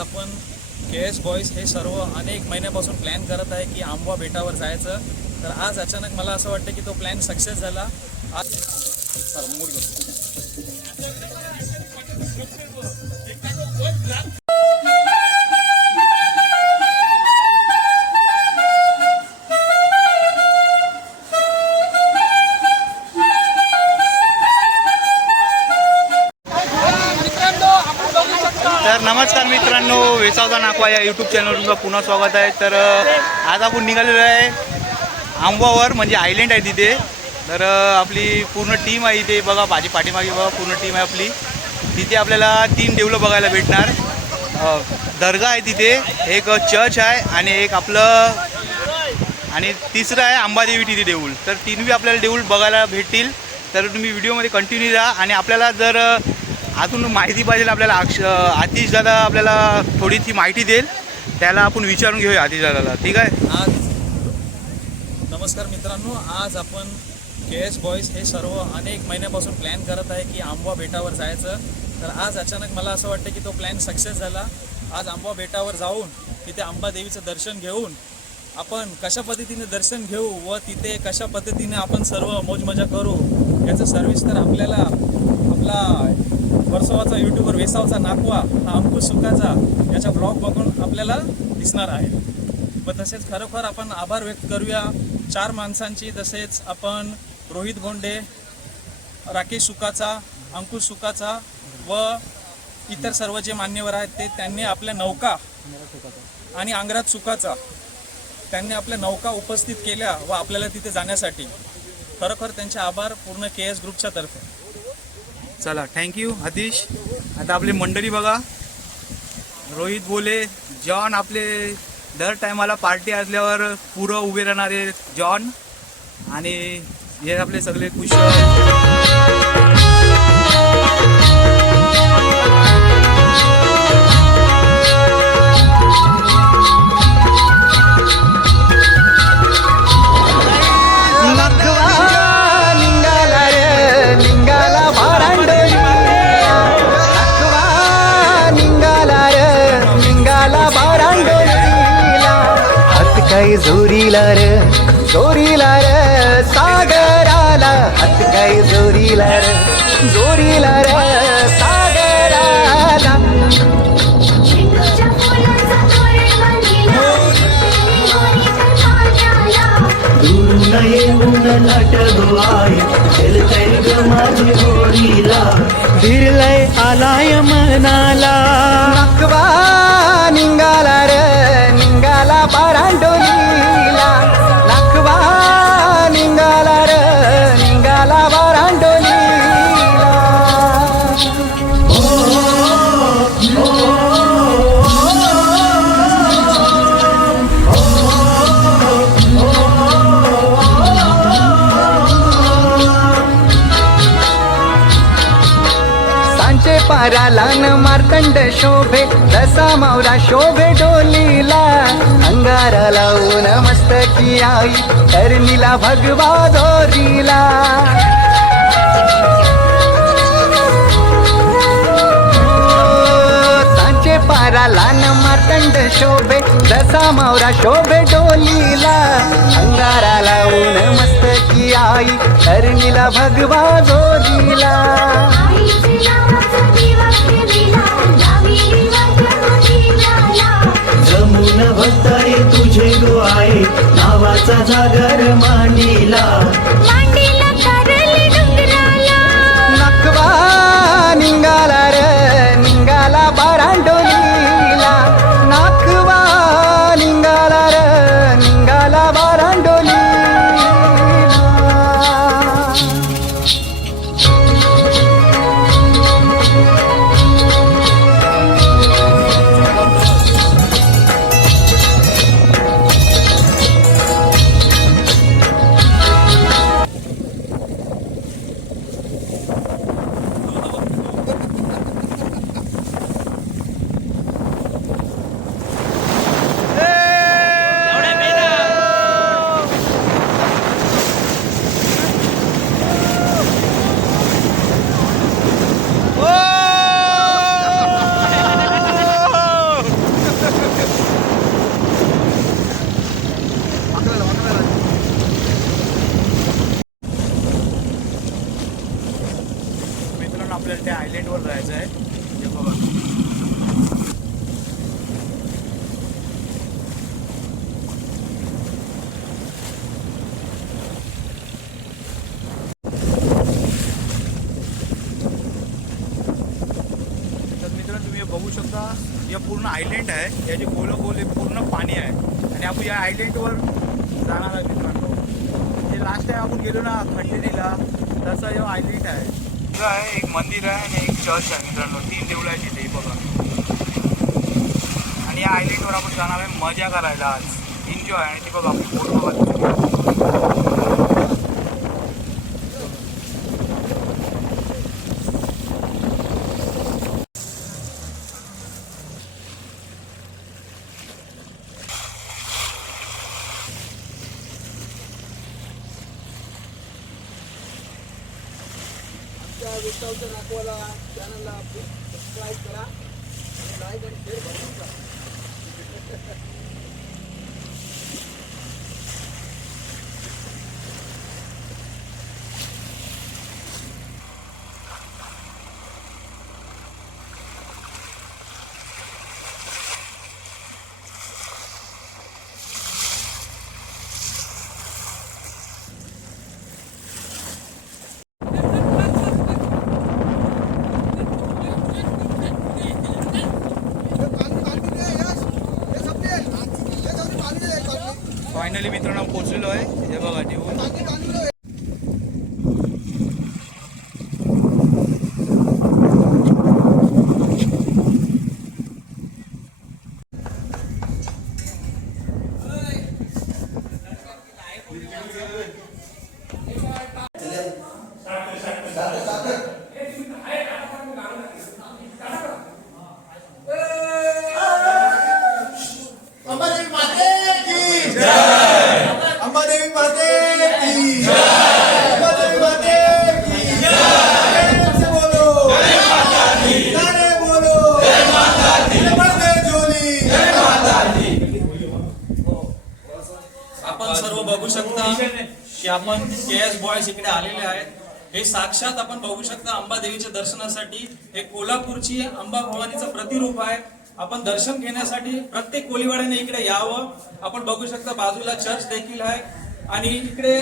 आपण KS boys हे सर्व अनेक महिन्यापासून प्लॅन करत आहे की आंबवा बेटावर जायचं. तर आज अचानक मला असं वाटतं की तो प्लॅन सक्सेस झाला. आज तर नमस्कार मित्रांनो, वेसावदा नाकवा या यूट्यूब चॅनलवर तुमचं पुन्हा स्वागत आहे. तर आज आपण निघालेलो आहे आंबावर, म्हणजे आयलँड आहे तिथे. तर आपली पूर्ण टीम आहे इथे बघा, माझी पाठीमागे बघा पूर्ण टीम आहे आपली. तिथे आपल्याला 3 देऊळं बघायला भेटणार. दर्गा आहे तिथे, एक चर्च आहे आणि एक आपलं आणि तिसरं आहे अंबादेवी तिथे देऊळ. तर तीनही आपल्याला देऊळ बघायला भेटतील. तर तुम्ही व्हिडिओमध्ये कंटिन्यू राहा. आणि आपल्याला जर अजून माहिती पाहिजे आपल्याला आतिश दादा आपल्याला थोडीशी माहिती देईल, त्याला आपण विचारून घेऊया आतिश दादाला. ठीक आहे. आज नमस्कार मित्रांनो, आज आपण KS बॉईज हे सर्व अनेक महिन्यापासून प्लॅन करत आहे की आंबवा बेटावर जायचं. तर आज अचानक मला असं वाटतं की तो प्लॅन सक्सेस झाला. आज आंबवा बेटावर जाऊन तिथे अंबादेवीचं दर्शन घेऊन आपण कशा पद्धतीने दर्शन घेऊ व तिथे कशा पद्धतीने आपण सर्व मौजमजा करू याचं सर्विस तर आपल्याला आपला वर्सोवाचा यूट्यूबवर वेसावचा नाकवा हा अंकुश सुखाचा याच्या ब्लॉग बघून आपल्याला दिसणार आहे. व तसेच खरोखर आपण आभार व्यक्त करूया 4 माणसांची. तसेच आपण रोहित गोंडे, राकेश सुखाचा, अंकुश सुखाचा व इतर सर्व जे मान्यवर आहेत ते त्यांनी आपल्या नौका आणि अंगराज सुखाचा त्यांनी आपल्या नौका उपस्थित केल्या व आपल्याला तिथे जाण्यासाठी खरोखर त्यांचे आभार पूर्ण KS ग्रुपच्या तर्फे. चला, थँक्यू आतिश. आता आपली मंडळी बघा, रोहित बोले, जॉन, आपले दर टायमाला पार्टी असल्यावर पुरं उभे राहणारे जॉन, आणि हे आपले सगळे कुशल. काही जोरीला रे सागराला, हात काही जोरीला रे सागराला. दूरून येऊन लाट गोवाय खेळतय ग माझी होळीला, फिरलय आलाय मनाला. नाकवा निघाला रे निघाला बारांडोलीला, नाकवा निघाला रे निघाला बारांडोलीला. सांचे पाराला न मार्तंड शोभे, तसा मावरा शोभे डोलीला. अंगारा लावून मस्तकी आई, तरणीला भगवा दोरीला. सांचे पाराला न मार्तंड शोभे, तसा मावरा शोभे डोलीला. अंगारा लावून मस्तकी आई, तरणीला भगवा दोरीला. जमुन भक्ताय तुझे गो आहे, नावाचा जागर मांडीला. नाकवा निघाला रे निघाला बारांडोलीला, नाकवा निघाला रे निघाला बारांडोलीला. आपल्याला त्या आयलँडवर राहायचं आहे. हे बघा. तर मित्रांनो तुम्ही हे बघू शकता, हे पूर्ण आयलँड आहे. याचे खोल पूर्ण पाणी आहे आणि आपण या आयलँडवर जाणार आहे मित्रांनो. जे लास्ट टाइम आपण गेलो ना खंडेरीला, तसा हे आयलँड आहे. इथं आहे एक मंदिर आहे आणि एक चर्च आहे मित्रांनो. 3 देऊळ आहे तिथे बघा. आणि या आयलँडवर आपण जाणार आहे मजा करायला आज, एन्जॉय. आणि ते बघा आपली बोट बघा. नाकवाला चॅनलला सबस्क्राईब करा आणि लाईक आणि शेअर करून करा. फायनली मित्रांनो पोहोचलेलो आहे. हे बघा देऊळ. आपण सर्व बघू शकता की आपण केएस बॉयज इकडे आलेले आहेत. हे साक्षात आपण बघू शकता अंबादेवीच्या दर्शनासाठी. हे कोल्हापूरची अंबा भवानीचं प्रतिरूप आहे. आपण दर्शन घेण्यासाठी प्रत्येक कोलीवाड्याने इकडे यावं. आपण बघू शकता बाजूला चर्च देखील आहे आणि इकडे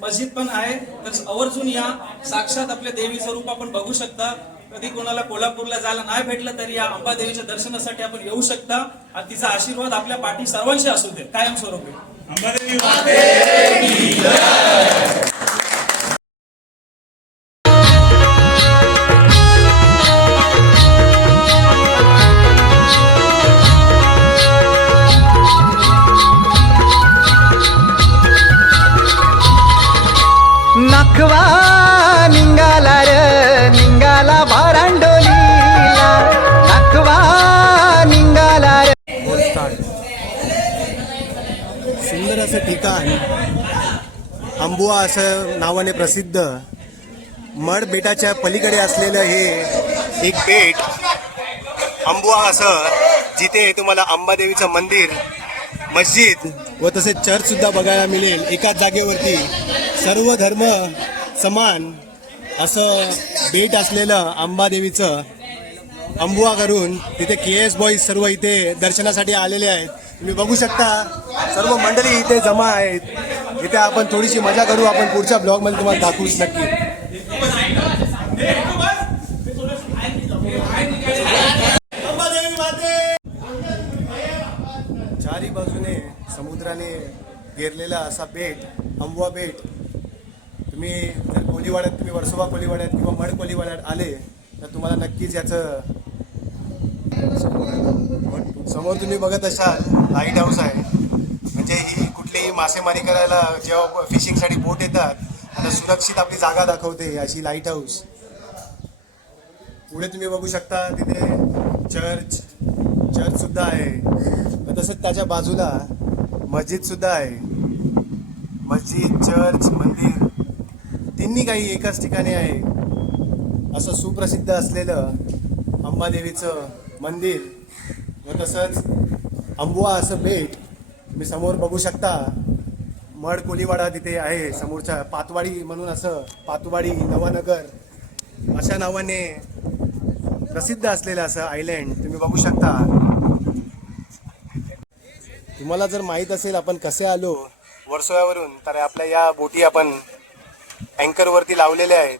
मस्जिद पण आहे. तर आवर्जून या. साक्षात आपल्या देवीचं रूप आपण बघू शकता. कधी कोणाला कोल्हापूरला जायला नाही भेटलं तरी या अंबादेवीच्या दर्शनासाठी आपण येऊ शकता आणि तिचा आशीर्वाद आपल्या पाठी सर्वांशी असू दे कायमस्वरूपी. अंबादेवी माते की जय. नखवा निघाला र निघाला भारांडोलीला. नखवा निघाला र. सुंदर असं ठिकाण, अंबुआ असं नावाने प्रसिद्ध, मड बेटाच्या पलीकडे असलेलं हे एक बेट अंबुआ असं, जिथे तुम्हाला अंबादेवीचं मंदिर, मस्जिद व तसेच चर्च सुद्धा बघायला मिळेल. एकाच जागेवरती सर्व धर्म समान असं बेट असलेलं अंबादेवीचं अंबुआ करून तिथे केएस बॉईज सर्व इथे दर्शनासाठी आलेले आहेत. तुम्ही बघू शकता सर्व मंडळी इथे जमा आहेत. इथे आपण थोडीशी मजा करू. आपण पुढच्या ब्लॉगमध्ये तुम्हाला दाखवूच नक्की. चारी बाजूने समुद्राने घेरलेला असा बेट अंबुआ बेट. तुम्ही जर कोलीवाड्यात, तुम्ही वर्सोवा कोलीवाड्यात किंवा मड कोलीवाड्यात आले तर तुम्हाला नक्कीच याचं, समोर तुम्ही बघत असाल लाईट हाऊस आहे. म्हणजे ही कुठलीही मासेमारी करायला जेव्हा फिशिंगसाठी बोट येतात आता सुरक्षित आपली जागा दाखवते अशी लाईट हाऊस. पुढे तुम्ही बघू शकता तिथे चर्च सुद्धा आहे. तसंच त्याच्या बाजूला मस्जिद सुद्धा आहे. मस्जिद, चर्च, मंदिर तिन्ही काही एकाच ठिकाणी आहे. असं सुप्रसिद्ध असलेलं अंबादेवीचं मंदिर व तसंच अंबुआ असं बेट तुम्ही समोर बघू शकता. मड कोलीवाडा तिथे आहे समोरच्या, पातवाडी म्हणून असं, पातवाडी, नवानगर अशा नावाने प्रसिद्ध असलेलं असं आयलँड तुम्ही बघू शकता. तुम्हाला जर माहीत असेल आपण कसे आलो वर्सोव्यावरून, तर आपल्या या बोटी आपण अँकरवरती लावलेल्या आहेत.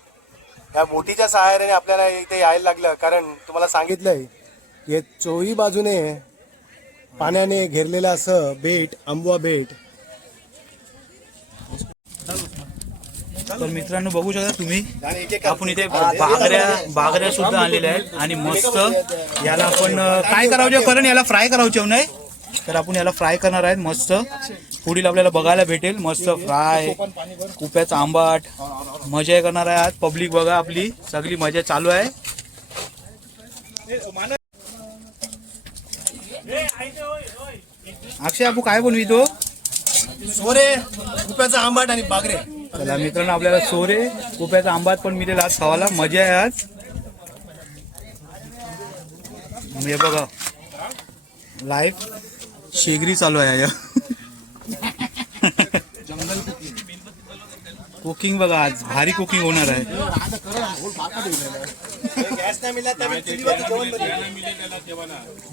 या बोटीच्या सहाय्याने आपल्याला इथे यायला लागलं, कारण तुम्हाला सांगितलंय हे चोही बाजूने पाण्याने घेरलेलं असं बेट, आंबवा बेट. तर मित्रांनो बघू शकता तुम्ही, आणि एक आपण इथे बागऱ्या सुद्धा आणलेल्या आहेत आणि मस्त याला आपण काय करावं करण, याला फ्राय करावं नाही, तर आपण याला फ्राय करणार आहेत. मस्त पुढील आपल्याला बघायला भेटेल मस्त फ्राय, कुप्याचा आंबाट, मजा करणार आहे आज. पब्लिक बघा आपली सगळी मजा चालू आहे. अक्षय आपू काय बनवितो? सोरे, कुप्याचा आंबाट आणि बागरे. चला मित्रांनो, आपल्याला सोरे, कुप्याचा आंबाट पण मिळेल आज खावाला. मजा आहे आज. हे बघा लाईव्ह शेगरी चालू आहे. कुकिंग बघा, आज भारी कुकिंग होणार आहे.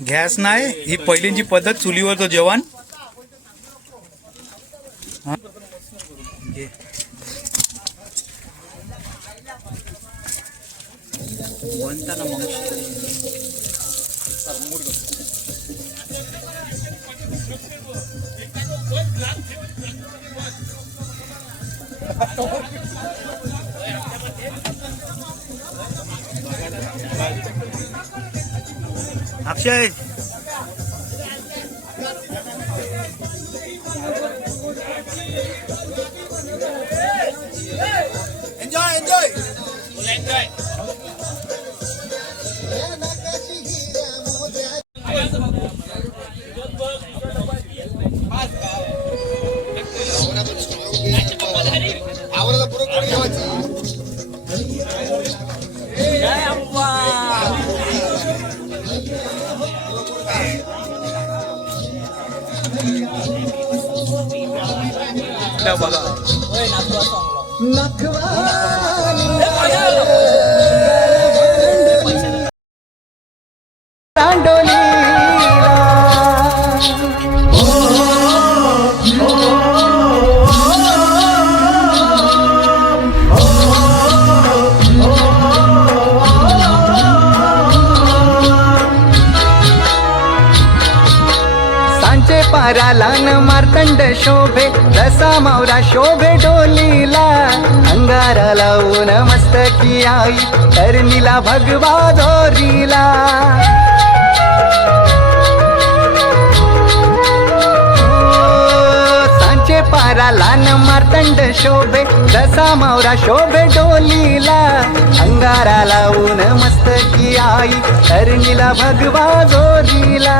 गॅस नाही, ही पहिल्यांची पद्धत चुलीवरचं जेवण. बनताना मग अक्षय एन्जॉय एन्जॉय. बघा सांचे पाराला न मार्तंड शोभे, जसा मावरा शोभे डोलीला. अंगारा लावून मस्तकी आई, तरणीला भगवा जोरीला. सांचे पाराला न मार्तंड शोभे, जसा मावरा शोभे डोलीला. अंगारा लावून मस्तकी आई, तरणीला भगवा जोरीला.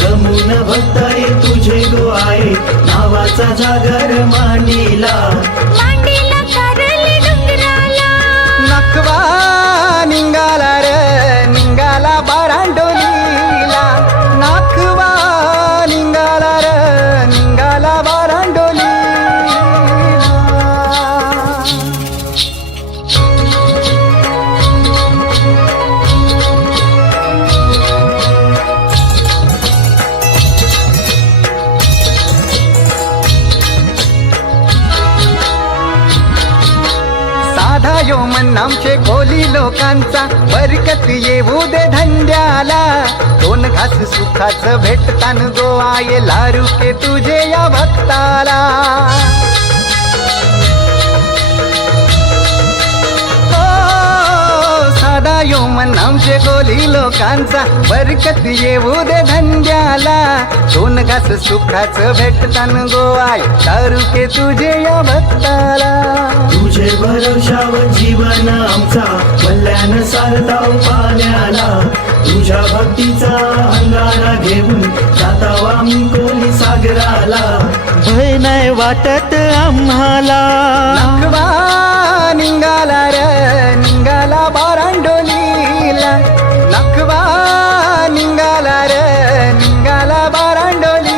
जमुन भक्ताये तुझे गो आहे, नावाचा जागर मांडीला. नखवा निंगाला र निंगाला बारांडोलीला. नखवा निंगाला र निंगाला बारांडोलीला. साधा यो मन आमचे कोली लोकांचा, बरकत येऊ दे धंद्याला. दोन घास सुखाचं भेटतान गो आये, लारू के तुझे या भक्ताला. साधा यो मन आमचे कोली लोकांचा, बरकत येऊ दे धंद्याला. दोन घास सुखाचं भेटतान गो आये, लारू के तुझे या भक्ताला. तुझे भरवशावर जीवन आमचा, मल्ल्यान सारताव पाण्याला. तुझ्या भक्तीचा अंगारा घेऊन जाताव आम्ही कोली सागराला. भय नाही वाटत आम्हाला. नखवा निंगाला र निंगाला बारांडोलीला. नखवा निंगाला र निंगाला बारांडोलीला.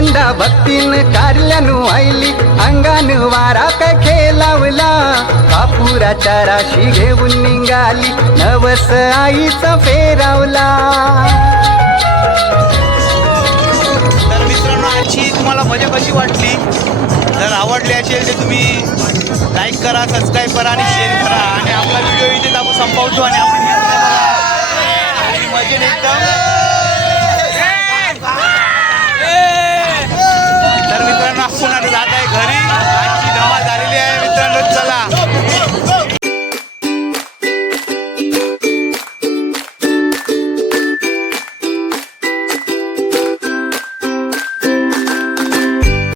श्रद्धा भक्तीन कारल्यानु आईली अंगान वारा काय खेळावला कापुराच्या राशी घेऊन निघाली नवस आईचा फेरावला. तर मित्रांनो आजची तुम्हाला मजा कशी वाटली? जर आवडली असेल तर तुम्ही लाईक करा, सबस्क्राईब करा आणि शेअर करा. आणि आपला व्हिडिओ इथेच आपण संपवतो आणि आपण मजेने एकदम. तर मित्रांनो आपण